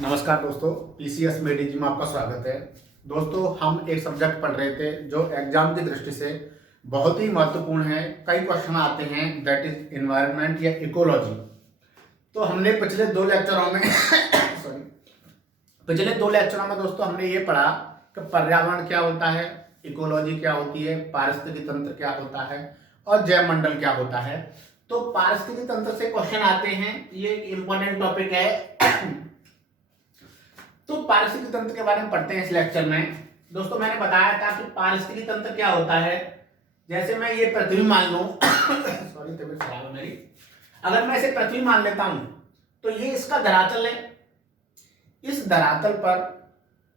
नमस्कार दोस्तों, पीसीएस मेडिजी में आपका स्वागत है। दोस्तों, हम एक सब्जेक्ट पढ़ रहे थे जो एग्जाम की दृष्टि से बहुत ही महत्वपूर्ण है। कई क्वेश्चन आते हैं, दैट इज एनवायरनमेंट या इकोलॉजी। तो हमने पिछले दो लेक्चरों में सॉरी पिछले दो लेक्चरों में दोस्तों हमने ये पढ़ा कि पर्यावरण क्या होता है, इकोलॉजी क्या होती है, पारिस्थितिकी तंत्र क्या होता है और जैव मंडल क्या होता है। तो पारिस्थितिकी तंत्र से क्वेश्चन आते हैं, ये एक इंपॉर्टेंट टॉपिक है। तो पारिस्थितिकी तंत्र के बारे में पढ़ते हैं इस लेक्चर में। दोस्तों, मैंने बताया था कि पारिस्थितिकी तंत्र क्या होता है। जैसे मैं ये पृथ्वी मान लूं सॉरी, तबीयत खराब है मेरी। अगर मैं इसे पृथ्वी मान लेता हूं तो ये इसका धरातल है। इस धरातल पर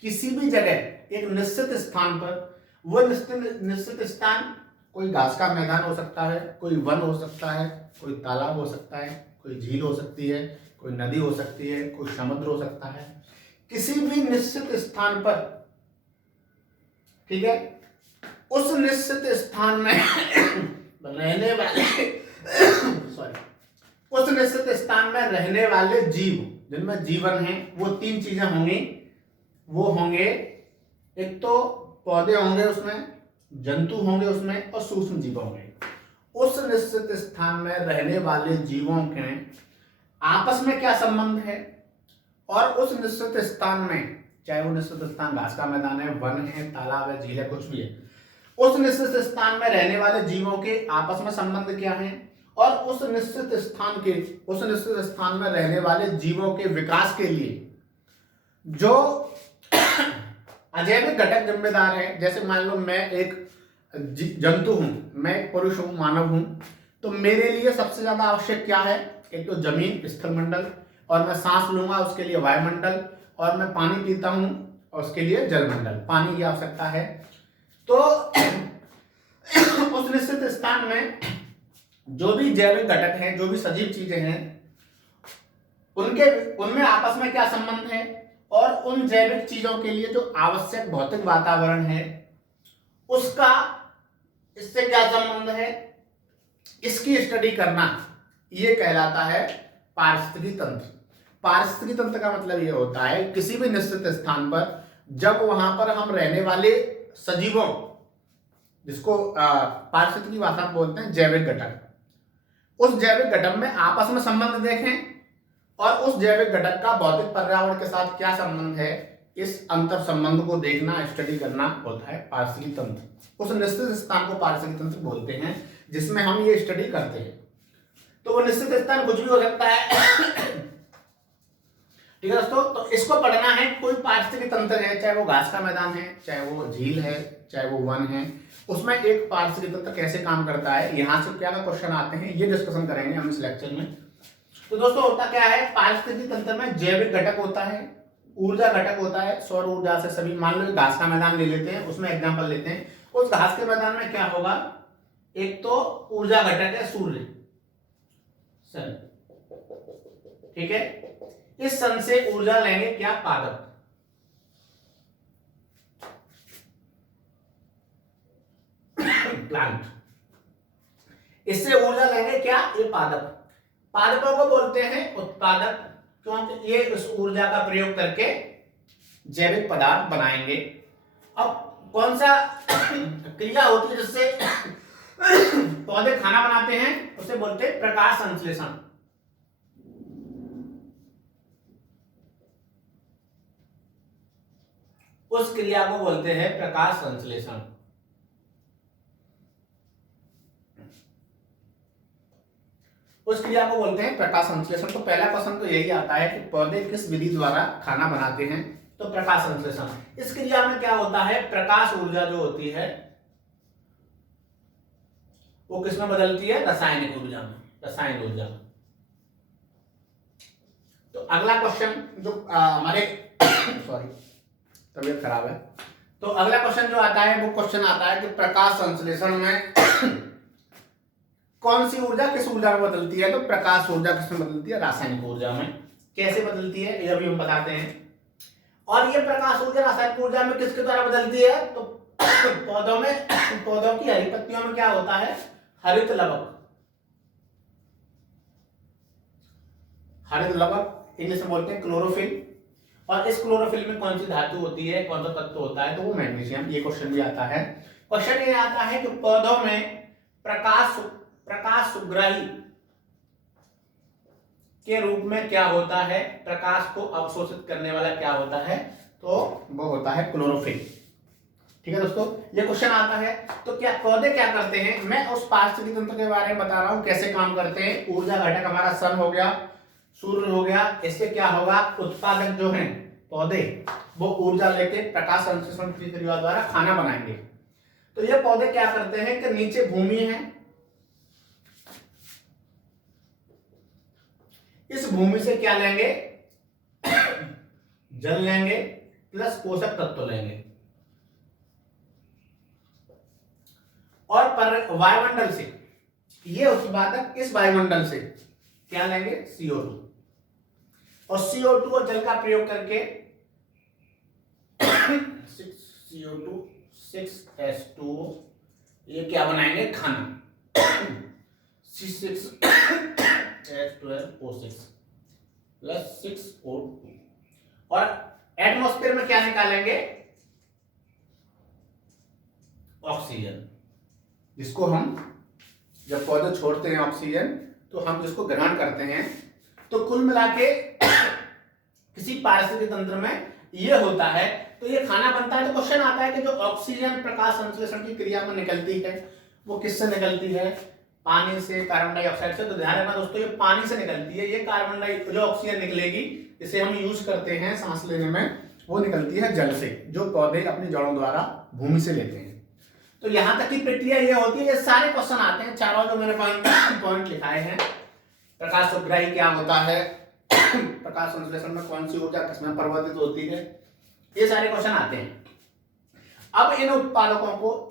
किसी भी जगह एक निश्चित स्थान पर, वो निश्चित स्थान कोई घास का मैदान हो सकता है, कोई वन हो सकता है, कोई तालाब हो सकता है, कोई झील हो सकती है, कोई नदी हो सकती है, कोई समुद्र हो सकता है। किसी भी निश्चित स्थान पर, ठीक है, उस निश्चित स्थान में रहने वाले सॉरी उस निश्चित स्थान में रहने वाले जीव जिनमें जीवन है, वो तीन चीजें होंगी। वो होंगे, एक तो पौधे होंगे, उसमें जंतु होंगे, उसमें और सूक्ष्म जीव होंगे। उस निश्चित स्थान में रहने वाले जीवों के आपस में क्या संबंध है, और उस निश्चित स्थान में, चाहे वो निश्चित स्थान घास का मैदान है, वन है, तालाब है, झील है, कुछ भी है, उस निश्चित स्थान में रहने वाले जीवों के आपस में संबंध क्या है, और उस निश्चित स्थान में रहने वाले जीवों के विकास के लिए जो अजैविक घटक जिम्मेदार है। जैसे मान लो मैं एक जंतु हूं, मैं एक पुरुष हूं, मानव हूं, तो मेरे लिए सबसे ज्यादा आवश्यक क्या है? एक तो जमीन, स्थलमंडल, और मैं सांस लूंगा उसके लिए वायुमंडल, और मैं पानी पीता हूं और उसके लिए जलमंडल, पानी की आवश्यकता है। तो उस निश्चित स्थान में जो भी जैविक घटक हैं, जो भी सजीव चीजें हैं, उनमें आपस में क्या संबंध है, और उन जैविक चीजों के लिए जो आवश्यक भौतिक वातावरण है उसका इससे क्या संबंध है, इसकी स्टडी करना, यह कहलाता है पारिस्थितिकी तंत्र। पारिस्थितिकी तंत्र का मतलब यह होता है किसी भी निश्चित स्थान पर जब वहां पर हम रहने वाले सजीवों, जिसको पारिस्थितिकी भाषा में बोलते हैं जैविक घटक, उस जैविक घटक में आपस में संबंध देखें, और उस जैविक घटक का भौतिक पर्यावरण के साथ क्या संबंध है, इस अंतर संबंध को देखना, स्टडी करना होता है पारिस्थितिकी तंत्र। उस निश्चित स्थान को पारिस्थितिकी तंत्र बोलते हैं जिसमें हम ये स्टडी करते हैं। तो वो निश्चित स्थान कुछ भी हो सकता है। ठीक है दोस्तों, तो इसको पढ़ना है। कोई पारिस्थितिकी तंत्र है, चाहे वो घास का मैदान है, चाहे वो झील है, चाहे वो वन है, उसमें एक पारिस्थितिकी तंत्र कैसे काम करता है, यहां से क्या क्वेश्चन आते हैं, ये डिस्कशन करेंगे हम इस लेक्चर में। तो दोस्तों, होता क्या है, पारिस्थितिकी तंत्र में जैविक घटक होता है, ऊर्जा घटक होता है, सौर ऊर्जा से सभी। मान लो घास का मैदान ले लेते हैं, उसमें एग्जांपल लेते हैं। उस घास के मैदान में क्या होगा, एक तो ऊर्जा घटक है सूर्य, सन, ठीक है। इस सन से ऊर्जा लेंगे क्या, पादप, प्लांट। इससे ऊर्जा लेंगे क्या, ये पादप। पादपों को बोलते हैं उत्पादक, क्योंकि ये उस ऊर्जा का प्रयोग करके जैविक पदार्थ बनाएंगे। अब कौन सा क्रिया होती है जिससे पौधे खाना बनाते हैं, उसे बोलते हैं प्रकाश संश्लेषण। उस क्रिया को बोलते हैं प्रकाश संश्लेषण। उस क्रिया को बोलते हैं प्रकाश संश्लेषण। तो पहला क्वेश्चन तो यही आता है कि पौधे किस विधि द्वारा खाना बनाते हैं, तो प्रकाश संश्लेषण। इस क्रिया में क्या होता है, प्रकाश ऊर्जा जो होती है वो किसमें बदलती है, रासायनिक ऊर्जा में, रसायन ऊर्जा में। तो अगला क्वेश्चन जो हमारे सॉरी तबीयत खराब है, तो अगला क्वेश्चन जो आता है वो क्वेश्चन आता है कि प्रकाश संश्लेषण में कौन सी ऊर्जा किस ऊर्जा में बदलती है, तो प्रकाश ऊर्जा किसमें बदलती है, रासायनिक ऊर्जा में। कैसे बदलती है, ये अभी हम बताते हैं। और ये प्रकाश ऊर्जा रासायनिक ऊर्जा में किसके द्वारा बदलती है, तो पौधों की हरी पत्तियों में क्या होता है, हरित लवक। हरित लवक इंग्लिश में बोलते हैं क्लोरोफिल। और इस क्लोरोफिल में कौन सी धातु होती है, कौन सा तत्व होता है, तो वो मैग्नीशियम। ये क्वेश्चन भी आता है। क्वेश्चन ये आता है कि पौधों में प्रकाश सुग्राही के रूप में क्या होता है, प्रकाश को अवशोषित करने वाला क्या होता है, तो वो होता है क्लोरोफिल। ठीक है दोस्तों, ये क्वेश्चन आता है। तो क्या पौधे क्या करते हैं, मैं उस पारिस्थितिकी तंत्र के बारे में बता रहा हूं कैसे काम करते हैं। ऊर्जा घटक हमारा सन हो गया, सूर्य हो गया, इससे क्या होगा, उत्पादक जो हैं पौधे वो ऊर्जा लेके प्रकाश संश्लेषण की क्रिया द्वारा खाना बनाएंगे। तो ये पौधे क्या करते हैं कि नीचे भूमि है, इस भूमि से क्या लेंगे, जल लेंगे प्लस पोषक तत्व लेंगे, और वायुमंडल से ये उत्पादक इस वायुमंडल से क्या लेंगे, CO2, और CO2 और जल का प्रयोग करके 6CO2 6H2O ये क्या बनाएंगे, खाना C6H12O6 प्लस 6O2, और एटमॉस्फेयर में क्या निकालेंगे, ऑक्सीजन, जिसको हम जब पौधे छोड़ते हैं ऑक्सीजन तो हम जिसको ग्रहण करते हैं। तो कुल मिला के किसी पारिस्थितिक तंत्र में ये होता है, तो ये खाना बनता है। तो क्वेश्चन आता है कि जो ऑक्सीजन प्रकाश संश्लेषण की क्रिया में निकलती है वो किससे निकलती है, पानी से, कार्बन डाइऑक्साइड से। तो ध्यान रखना दोस्तों, ये पानी से निकलती है। ये कार्बन डाइऑक्साइड जो ऑक्सीजन निकलेगी जिसे हम यूज करते हैं सांस लेने में, वो निकलती है जल से, जो पौधे अपनी जड़ों द्वारा भूमि से लेते हैं। तो यहां तक की प्रक्रिया ये होती है। ये सारे क्वेश्चन आते हैं, चारों जो मैंने पॉइंट लिखाए हैं। प्रकाश सुग्राही क्या होता है, प्रकाश संश्लेषण में कौन सी ऊर्जा किसमें परिवर्तित होती है, ये सारे क्वेश्चन आते हैं। अब इन उत्पादकों को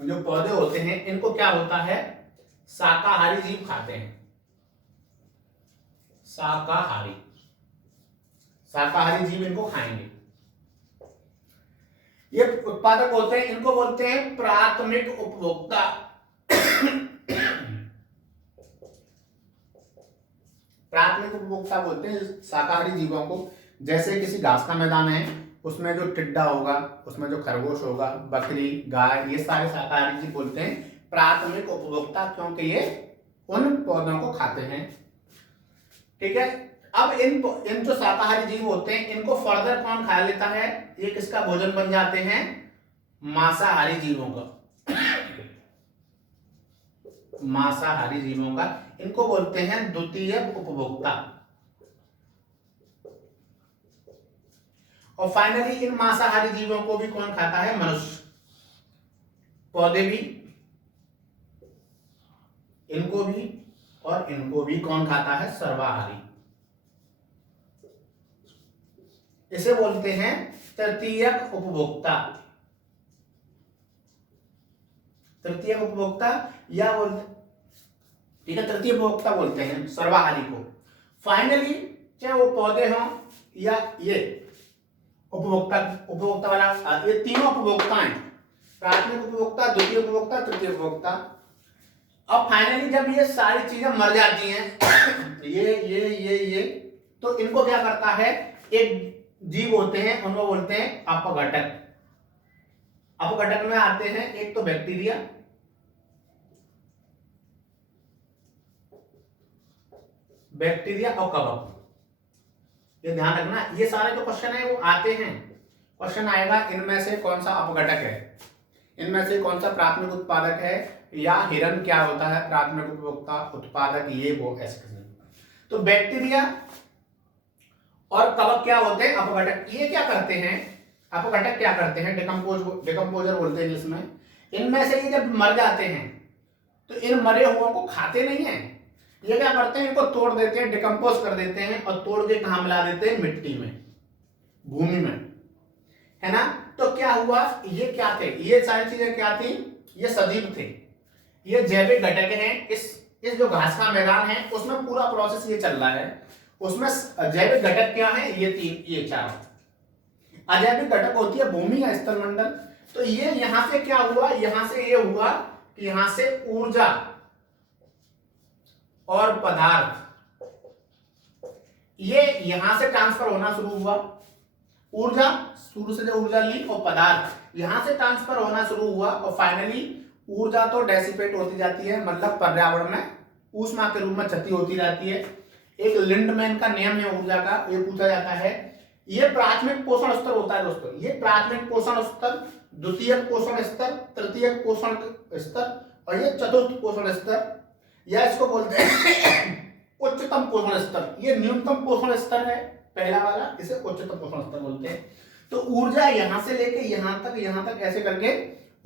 जो पौधे होते हैं इनको क्या होता है, शाकाहारी जीव खाते हैं। शाकाहारी जीव इनको खाएंगे। ये उत्पादक होते हैं, इनको बोलते हैं प्राथमिक उपभोक्ता। प्राथमिक उपभोक्ता बोलते हैं शाकाहारी जीवों को। जैसे किसी घास का मैदान है, उसमें जो टिड्डा होगा, उसमें जो खरगोश होगा, बकरी, गाय, ये सारे शाकाहारी जीव बोलते हैं प्राथमिक उपभोक्ता, क्योंकि ये उन पौधों को खाते हैं। ठीक है। अब इन जो शाकाहारी जीव होते हैं इनको फर्दर कौन खा लेता है, ये किसका भोजन बन जाते हैं, मांसाहारी जीवों का। मांसाहारी जीवों का, इनको बोलते हैं द्वितीय उपभोक्ता। और फाइनली इन मांसाहारी जीवों को भी कौन खाता है, मनुष्य। पौधे भी, इनको भी और इनको भी कौन खाता है, सर्वाहारी। इसे बोलते हैं तृतीयक उपभोक्ता। तृतीयक उपभोक्ता या बोलते, ठीक है, तृतीय उपभोक्ता बोलते हैं सर्वाहारी को। फाइनली चाहे वो पौधे हों या ये उपभोक्ता वाला, ये तीनों उपभोक्ता हैं, प्राथमिक उपभोक्ता, द्वितीय उपभोक्ता, तृतीय उपभोक्ता। अब फाइनली जब ये सारी चीजें मर जाती हैं, ये तो इनको क्या करता है, एक जीव होते हैं उनको बोलते हैं अपघटक। अपघटक में आते हैं एक तो बैक्टीरिया, और कवक। ये ध्यान रखना, ये सारे जो क्वेश्चन है वो आते हैं। क्वेश्चन आएगा इनमें से कौन सा अपघटक है, इनमें से कौन सा प्राथमिक उत्पादक है, या हिरन क्या होता है प्राथमिक उपभोक्ता, उत्पादक, ये वो ऐसे। तो बैक्टीरिया और कवक क्या होते हैं, अपघटक। ये क्या करते हैं, अपघटक क्या करते हैं, डिकम्पोजर बोलते हैं जिसमें। इनमें से ये जब मर जाते हैं तो इन मरे हुओं को खाते नहीं है, ये क्या करते हैं, इनको तोड़ देते हैं, डिकम्पोज कर देते हैं, और तोड़ के कहां मिला देते हैं, मिट्टी में, भूमि में, है ना। तो क्या हुआ, ये क्या थे, ये सारी चीजें क्या थी, ये सजीव थे, ये जैविक घटक हैं। इस जो घास का मैदान है उसमें पूरा प्रोसेस ये चल रहा है। उसमें जैविक घटक क्या है, ये तीन, ये चार। अजैविक घटक होती है भूमि या स्थलमंडल। तो ये यहां से क्या हुआ, यहां से ये हुआ कि यहां से ऊर्जा और पदार्थ ये यहां से ट्रांसफर होना शुरू हुआ, ऊर्जा शुरू से जो ऊर्जा ली और पदार्थ यहां से ट्रांसफर होना शुरू हुआ और फाइनली ऊर्जा तो डेसिपेट होती जाती है, मतलब पर्यावरण में ऊष्मा के रूप में क्षति होती रहती है। एक लिंडमैन का नियम है ऊर्जा का, ये पूछा जाता है। ये प्राथमिक पोषण स्तर होता है दोस्तों, ये प्राथमिक पोषण स्तर, द्वितीयक पोषण स्तर, तृतीयक पोषण स्तर और ये चतुर्थ पोषण स्तर, या इसको बोलते हैं उच्चतम पोषण स्तर। ये न्यूनतम पोषण स्तर है पहला वाला, इसे उच्चतम पोषण स्तर बोलते हैं। तो ऊर्जा यहां से लेके यहां तक ऐसे करके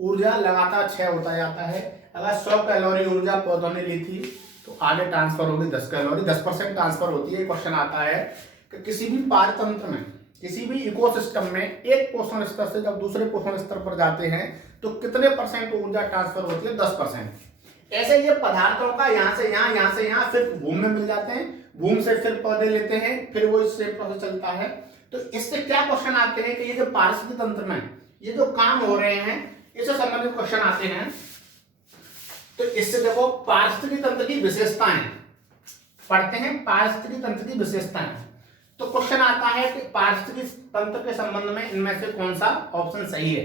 ऊर्जा लगातार क्षय होता जाता है। अगर 100 कैलोरी ऊर्जा पौधों ने ली थी तो आगे ट्रांसफर होगी 10 कैलोरी, 10% ट्रांसफर होती है। क्वेश्चन आता है कि किसी भी पारतंत्र में, किसी भी इकोसिस्टम में एक पोषण स्तर से जब दूसरे पोषण स्तर पर जाते हैं तो कितने परसेंट ऊर्जा ट्रांसफर होती है? 10%। ऐसे ये पदार्थों का यहाँ से यहाँ फिर भूमि में मिल जाते हैं, भूमि से फिर पौधे लेते हैं, फिर वो इससे प्रोसेस चलता है। तो इससे क्या क्वेश्चन आते हैं कि ये जो पारिस्थितिक तंत्र में ये जो काम हो रहे हैं इससे संबंधित क्वेश्चन आते हैं। तो इससे देखो पारिस्थितिक तंत्र की विशेषताएं पढ़ते हैं, पारिस्थितिक तंत्र की विशेषताएं। तो क्वेश्चन आता है कि पारिस्थितिक तंत्र के संबंध में इनमें से कौन सा ऑप्शन सही है?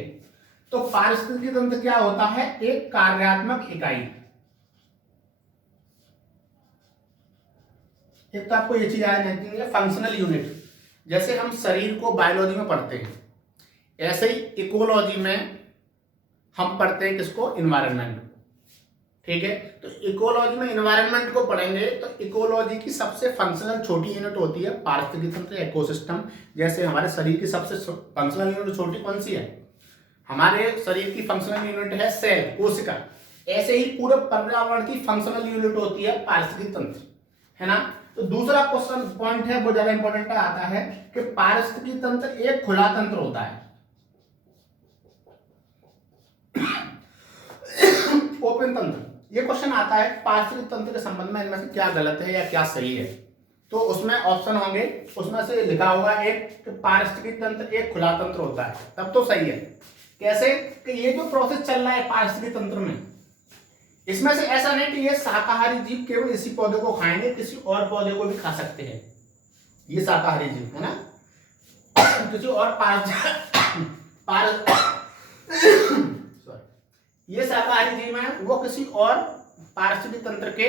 तो पारिस्थितिक तंत्र क्या होता है? एक कार्यात्मक इकाई। एक तो आपको ये चीज याद रखनी है, फंक्शनल यूनिट। जैसे हम शरीर को बायोलॉजी में पढ़ते हैं, ऐसे ही इकोलॉजी में हम पढ़ते हैं किसको? इन्वायरमेंट को। ठीक है, तो इकोलॉजी में इन्वायरमेंट को पढ़ेंगे तो इकोलॉजी की सबसे फंक्शनल छोटी यूनिट होती है पारिस्थितिक तंत्र, इकोसिस्टम। जैसे हमारे शरीर की सबसे फंक्शनल यूनिट छोटी कौन सी है? हमारे शरीर की फंक्शनल यूनिट है सेल, कोशिका। ऐसे ही पूरे पर्यावरण की फंक्शनल यूनिट होती है पारिस्थितिक तंत्र, है ना। तो दूसरा क्वेश्चन पॉइंट है वो ज्यादा इंपॉर्टेंट आता है कि पारिस्थितिक तंत्र एक खुला तंत्र होता है, ओपन तंत्र। ये क्वेश्चन आता है पारिस्थितिक तंत्र के संबंध में इनमें से क्या गलत है या क्या सही है। तो उसमें ऑप्शन होंगे, उसमें से लिखा होगा एक कि पारिस्थितिक तंत्र एक खुला तंत्र होता है, तब तो सही है। कैसे? कि ये जो प्रोसेस चल रहा है पारिस्थितिक तंत्र में, इसमें से ऐसा नहीं कि ये शाकाहारी जीव केवल इसी पौधे को खाएंगे, किसी और पौधे को भी खा सकते हैं। ये शाकाहारी जीव है ना, किसी और ये शाकाहारी जीव है, वो किसी और पारिस्थितिक तंत्र के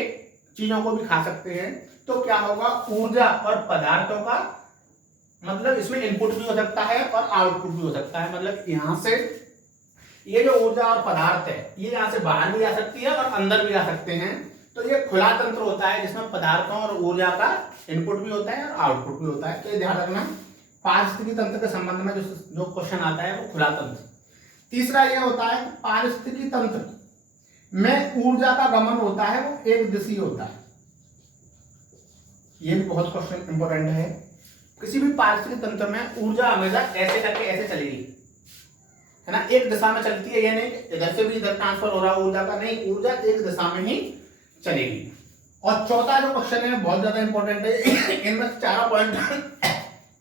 चीजों को भी खा सकते हैं। तो क्या होगा? ऊर्जा और पदार्थों का मतलब इसमें इनपुट भी हो सकता है और आउटपुट भी हो सकता है। मतलब यहां से ये जो ऊर्जा और पदार्थ है ये यहां से बाहर भी आ सकती है और अंदर भी आ सकते हैं। तो ये खुला तंत्र होता है जिसमें पदार्थों और ऊर्जा का इनपुट भी होता है और आउटपुट भी होता है। तो ये ध्यान रखना, पारिस्थितिक तंत्र के संबंध में जो क्वेश्चन आता है वो खुला तंत्र। तीसरा यह होता है कि पारिस्थितिक तंत्र में ऊर्जा का गमन होता है वो एक दिशीय होता है। ये भी बहुत क्वेश्चन इंपॉर्टेंट है। किसी भी पारिस्थितिक तंत्र में ऊर्जा हमेशा ऐसे करके ऐसे चलेगी, है ना, एक दिशा में चलती है। ये नहीं कि इधर से भी इधर ट्रांसफर हो रहा है ऊर्जा का, नहीं, ऊर्जा एक दिशा में ही चलेगी। और चौथा जो क्वेश्चन है बहुत ज्यादा इंपॉर्टेंट है, इनमें चारों पॉइंट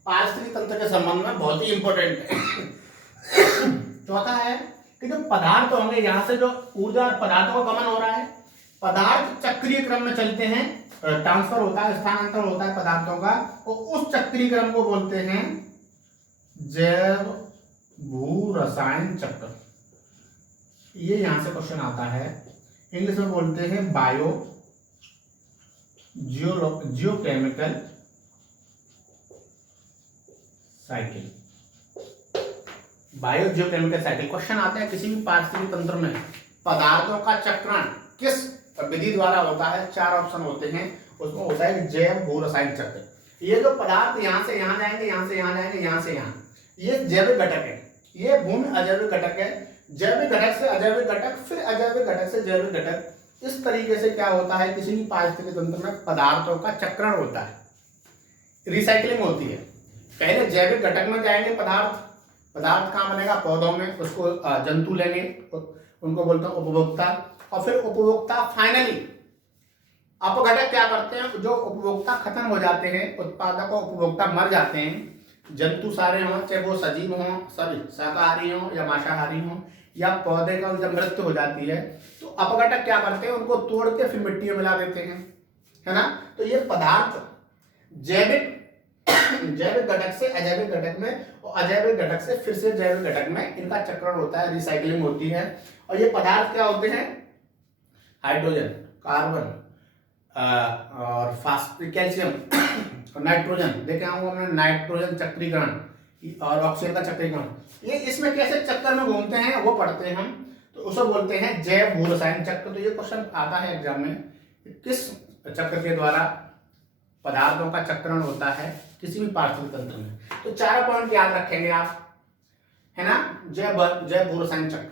पारिस्थितिक तंत्र के संबंध में बहुत ही इंपॉर्टेंट है। चौथा है कि जो पदार्थ होंगे, यहां से जो ऊर्जा और पदार्थों का गमन हो रहा है, पदार्थ चक्रीय क्रम में चलते हैं, ट्रांसफर होता है, स्थानांतरण होता है पदार्थों का, और उस चक्रीय क्रम को बोलते हैं जैव भू रसायन चक्र। ये यहां से क्वेश्चन आता है, इंग्लिश में बोलते हैं bio geochemical cycle. Bio geochemical cycle question आते हैं किसी भी पारिस्थितिक तंत्र में पदार्थों का चक्रण किस विधि द्वारा होता है। चार ऑप्शन होते हैं, उसमें होता है जैव भू रसायन चक्र। ये जो पदार्थ यहां से यहां जाएंगे, यहां से यहां जाएंगे, यहां से यहां, ये जैविक घटक है, ये भूमि अजैविक घटक है, जैविक घटक से अजैविक घटक, फिर अजैविक घटक से जैविक घटक। इस तरीके से क्या होता है किसी भी पारिस्थितिक तंत्र में पदार्थों का चक्रण होता है, रिसाइकलिंग होती है। पहले जैविक घटक में जाएंगे पदार्थ कहाँ बनेगा? पौधों में, उसको जंतु लेंगे, उनको बोलते हैं उपभोक्ता, और फिर उपभोक्ता फाइनली अपघटक क्या करते हैं, जो उपभोक्ता खत्म हो जाते हैं, उत्पादक और उपभोक्ता मर जाते हैं, जंतु सारे हों, चाहे वो सजीव हों, सॉरी शाकाहारी हों या मांसाहारी हों, या पौधे का जब मृत्यु हो जाती है तो अपघटक क्या करते हैं, उनको तोड़ के फिर मिट्टी में मिला देते हैं, है ना। तो ये पदार्थ जैविक जैविक घटक से अजैविक घटक में और अजैविक घटक से फिर से जैविक घटक में इनका चक्रण होता है, रिसाइकलिंग होती है। और ये पदार्थ क्या होते हैं? हाइड्रोजन, कार्बन और कैल्शियम और नाइट्रोजन। देखे होंगे हमने नाइट्रोजन चक्रीकरण और ऑक्सीजन का चक्रीकरण, ये इसमें कैसे चक्कर में घूमते हैं वो पढ़ते हैं हम, तो उसे बोलते हैं जैव भू रसायन चक्र। तो ये क्वेश्चन आता है एग्जाम में, किस चक्र के द्वारा पदार्थों का चक्रण होता है किसी भी पार्थिव तंत्र में। तो 4 पॉइंट याद रखेंगे आप, है ना, जैव भू रसायन चक्र।